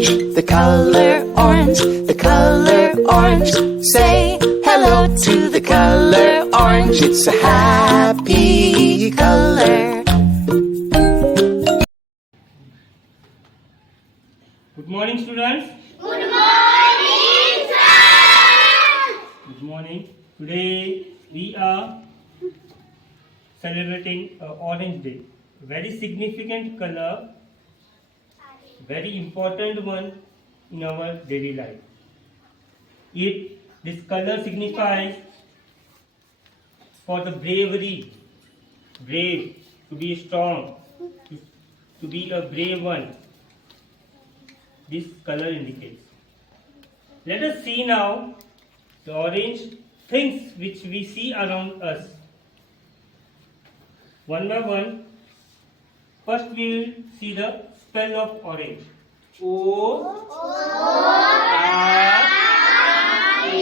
orange, the color orange, the color orange. Say hello to the color orange. It's a happy color. Good morning, students. Good morning, sir. Good morning. Today we are celebrating Orange Day. Very significant color, very important one in our daily life. This color signifies for the bravery, brave, to be strong, to be a brave one. This color indicates. Let us see now the orange things which we see around us. One by one. First we will see the spell of orange. O R A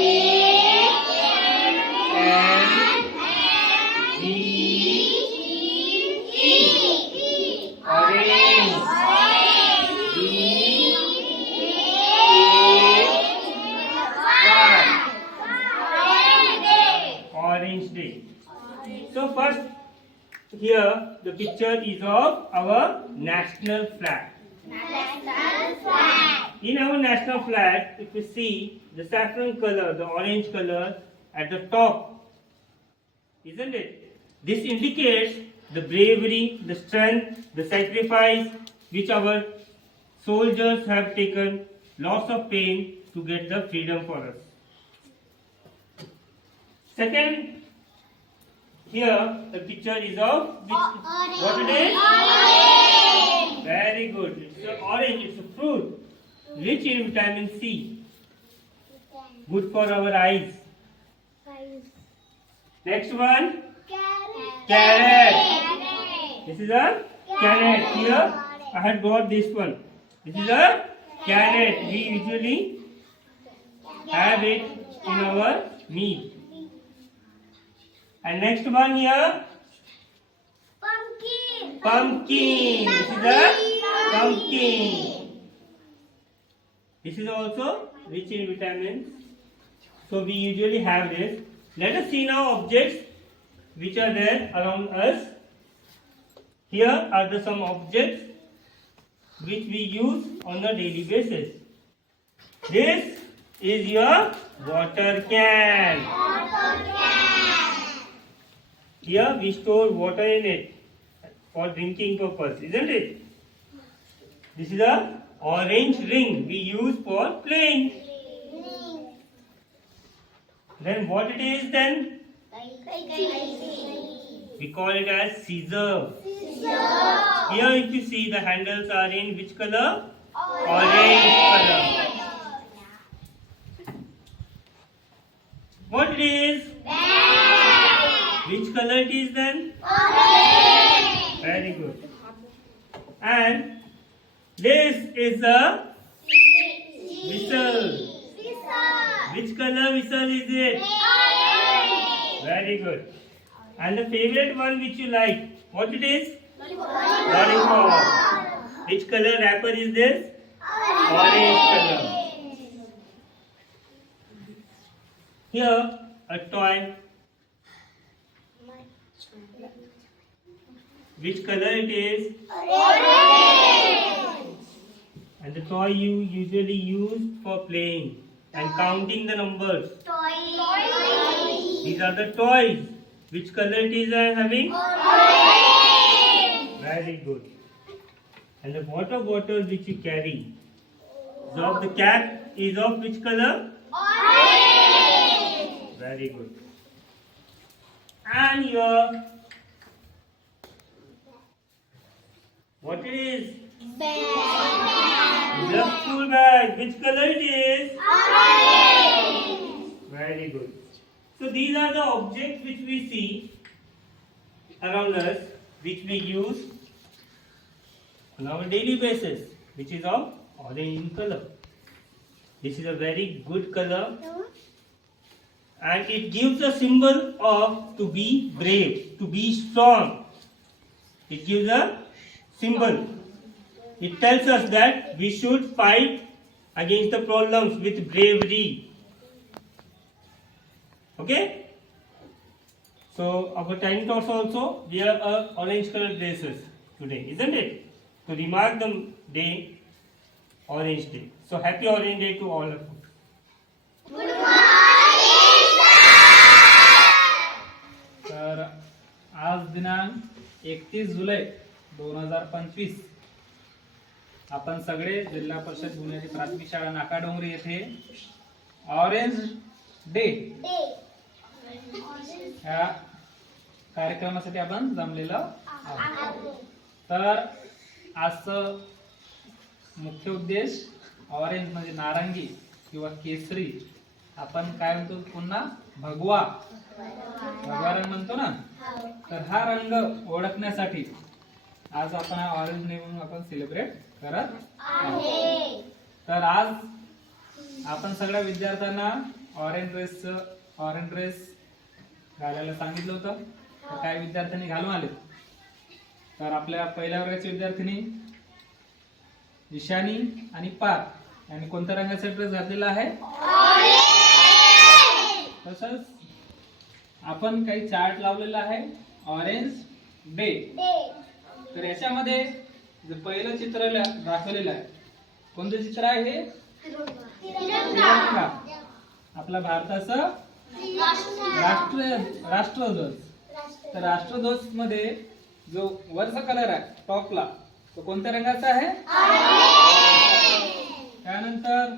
N G E. Orange. Orange Day. So first here the picture is of our national flag. In our national flag, if you see the saffron color, the orange color at the top, isn't it? This indicates the bravery, the strength, the sacrifice which our soldiers have taken, lots of pain to get the freedom for us. Second, here the picture is of what it is? Orange. Very good. It's an orange. It's a fruit rich in vitamin C. Good for our eyes. Next one, carrot. This is a carrot. Here I had got this one. This is a carrot. We usually have it in our meal. And next one here, pumpkin. This is a pumpkin. This is also rich in vitamins. So we usually have this. Let us see now objects which are there around us. Here are some objects which we use on a daily basis. This is your water can. Here we store water in it for drinking purpose, isn't it? This is a orange ring we use for playing. Then what it is then? We call it as scissor. Here if you see the handles are in which color? Orange color. What it is? Which color it is then? Orange. Very good. And this is a whistle. Which color whistle is it? Orange. Very good. And the favorite one which you like, what it is? Lollipop. Which color wrapper is this? Orange color. Here a toy. Which color it is? Orange. And the toy you usually use for playing and counting the numbers. These are the toys. Which color it is having? Orange. Very good. And the water bottle which you carry. So of the cap is of which color? Orange. Very good. And your what it is? Bag. The school bag. Which color it is? Orange. Very good. So these are the objects which we see around us, which we use on our daily basis, which is of orange in color. This is a very good color, and it gives a symbol of to be brave, to be strong. It gives a symbol. It tells us that we should fight against the problems with bravery. Okay, so our tiny tots also wear orange colored dresses today, isn't it, to remark the day, orange day. So happy orange day to all of you. तर आज दिनांक 31 जुलै 2025 आपण सगळे जिल्हा परिषद बुनियादी प्राथमिक शाळा नाकाडोंगरी येथे ऑरेंज डे या कार्यक्रमासाठी आपण जमलेलो आहोत. तर आजचं मुख्य उद्देश ऑरेंज म्हणजे नारंगी किंवा केसरी, आपण काय म्हणतो पुन्हा भगवा रंग म्हणतो ना. तर हा रंग ओळखण्यासाठी आज आपण हा ऑरेंज डे म्हणून आपण सेलिब्रेट करत आहोत. तर आज आपण सगळ्या विद्यार्थ्यांना ऑरेंज ड्रेस घालायला सांगितलं होतं. तर काही विद्यार्थ्यांनी घालून आले. तर आपल्या पहिल्या वर्गाची विद्यार्थिनी ईशानी आणि पार्थ यांनी कोणत्या रंगाचा ड्रेस घातलेला आहे? तसंच आपण काही चार्ट लावलेला आहे ऑरेंज डे. तर याच्यामध्ये जे पहिलं चित्र दाखवलेलं आहे, कोणतं चित्र आहे हे? तिरंगा, आपला भारताचा राष्ट्रध्वज. तर राष्ट्रध्वज मध्ये जो वरचा कलर आहे टॉपला, तो कोणत्या रंगाचा आहे? त्यानंतर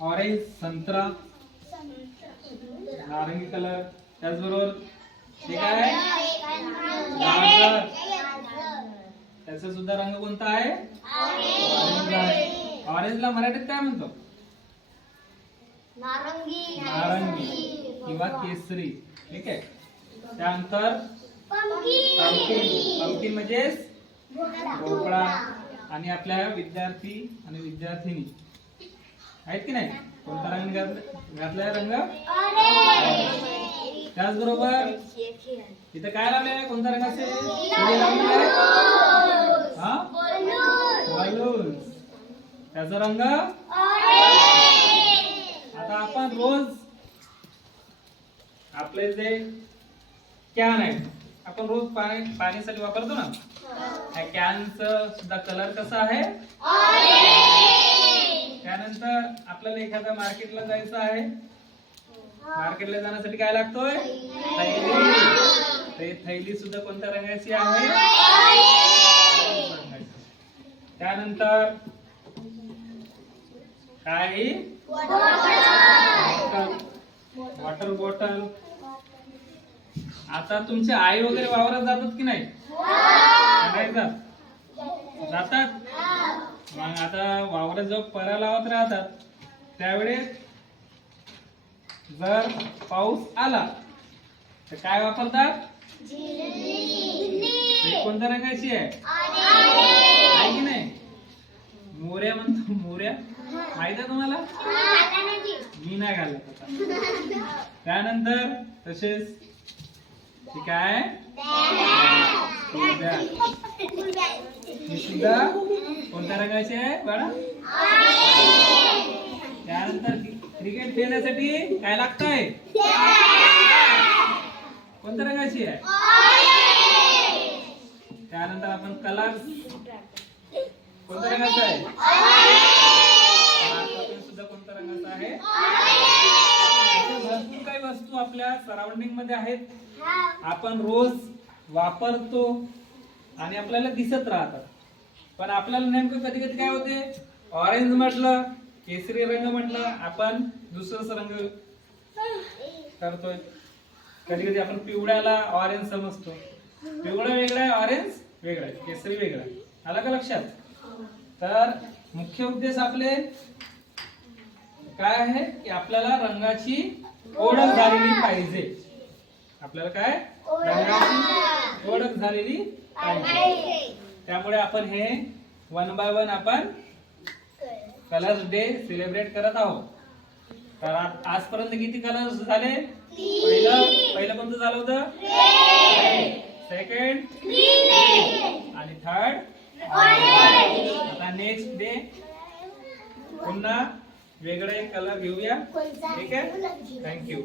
ऑरेंज संत्रा, नारंगी कलर. त्याचबरोबर हे काय आहे? गाजर. त्याचा सुद्धा रंग कोणता आहे? ऑरेंज आहे. ऑरेंजला मराठीत काय म्हणतो? नारंगी किंवा केसरी. ठीक आहे. त्यानंतर पंपकिन म्हणजे भोपळा. आणि आपल्या विद्यार्थी आणि विद्यार्थिनी आहेत की नाही, कोणता रंग घातलाय? रंग. त्याचबरोबर इथं काय लावलंय? कोणत्या रंगाचे बलून, त्याचा रंग. आता आपण रोज आपले जे कॅन आहे, आपण रोज पाण्यासाठी वापरतो ना, त्या कॅनचा सुद्धा कलर कसा आहे? त्यानंतर आपल्याला एखाद्या मार्केटला जायचं आहे. मार्केटला जाण्यासाठी काय लागतोय? थैली. थैली सुद्धा कोणत्या रंगाची आहे? त्यानंतर काय? Water bottle. आता तुमचे आई वगैरे वावरात जातात की नाही? जातात. मग आता वावरात जो परा लावत राहतात, त्यावेळेस जर पाऊस आला तर काय वापरतात? कोणत्या रंगाची आहे? आहे की नाही? मोऱ्या म्हणतो. मोऱ्या माहित आहे तुम्हाला? मी नाही घालत आता. त्यानंतर तसेच काय ही सुद्धा कोणत्या रंगाची आहे बाळा? त्यानंतर क्रिकेट खेळण्यासाठी काय लागतंय? कोणत्या रंगाची आहे? त्यानंतर आपण कलर कोणत्या रंगाचा आहे? सुद्धा कोणत्या रंगाचा आहे? भरपूर काही वस्तू आपल्या सराउंडिंग मध्ये आहेत, आपण रोज वापरतो आणि आपल्याला दिसत राहतात. पण आपल्याला नेमकं कधी कधी काय होते, ऑरेंज म्हटलं, केसरी रंग म्हटलं, आपण दुसराच रंग करतोय. कधी कधी आपण पिवळ्याला ऑरेंज समजतो. पिवळा वेगळा आहे, ऑरेंज वेगळा आहे, केसरी वेगळा आहे. आलं का लक्षात? तर मुख्य उद्देश आपले काय आहे की आपल्याला रंगाची ओळख झालेली पाहिजे. आपल्याला काय रंगाची ओळख झालेली पाहिजे. त्यामुळे आपण हे 1 बाय 1 आपण कलर्स डे सेलिब्रेट करत आहोत. तर आजपर्यंत किती कलर्स झाले? पहिलं कोणतं झालं होतं? सेकंड आणि थर्ड. आता नेक्स्ट डे पुन्हा वेगळे कलर घेऊया. ठीक आहे. थँक्यू.